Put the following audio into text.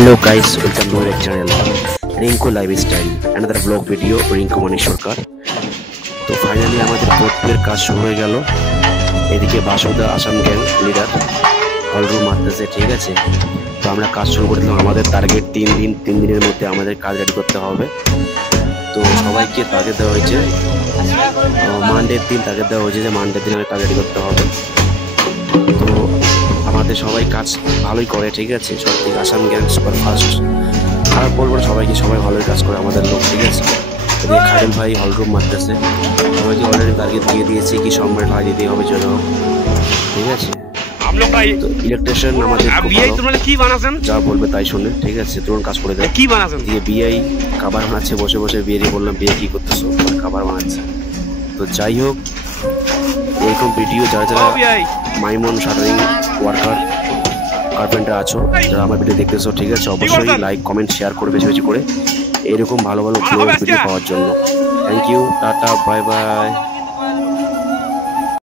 Hello guys, welcome to our channel Rinku Lifestyle, another vlog video Rinku Manish Sarkar। তো finally আমাদের প্রত্যেকের কাজ শুরু হয়ে গেল। এদিকে বাসুদা আসাম গ্যাং লিডার অলরুম মারতেছে, ঠিক আছে। তো আমরা কাজ শুরু করে দিলাম। আমাদের টার্গেট 3 দিনের মধ্যে আমাদের কাজ রেডি করতে হবে। তো সবাইকে টার্গেট দেওয়া হয়েছে মানডের দিন, টার্গেট দেওয়া হয়েছে যে মানডের দিন আমাদের কাজ রেডি করতে হবে। তো আমাদের সবাই কাজ ভালোই করে, ঠিক আছে। সব থেকে আসাম গ্যাং সুপার ফাস্ট, খারাপ বলবো না, সবাই ভালোই কাজ করে আমাদের লোক, ঠিক আছে। খায়রুল ভাই হলরুম মারতেছে, সবাইকে অলরেডি টার্গেট দিয়ে দিয়েছি কি সম্রাট ভাই দিতে হবে চলো, ঠিক আছে। তো ইলেকট্রিশিয়ান আমাদের যা বলবে তাই শুনে, ঠিক আছে। তুরন্ত কাজ করে দেয়। কি বানাচ্ছেন দিয়ে বিআই খাবার বানাচ্ছে বসে বসে। বিয়ে বললাম বিয়ে কি করতেছো, খাবার বানাচ্ছে। তো যাই হোক, এরকম ভিডিও যারা যারা মাইমন শাটারিং ওয়ার্কার কার্পেন্টার আছো, যারা আমার ভিডিও দেখতেছো, ঠিক আছে, অবশ্যই লাইক কমেন্ট শেয়ার করে বেশি বেশি করে এরকম ভালো ভালো ভিডিও পাওয়ার জন্য। Thank you, tata, bye by.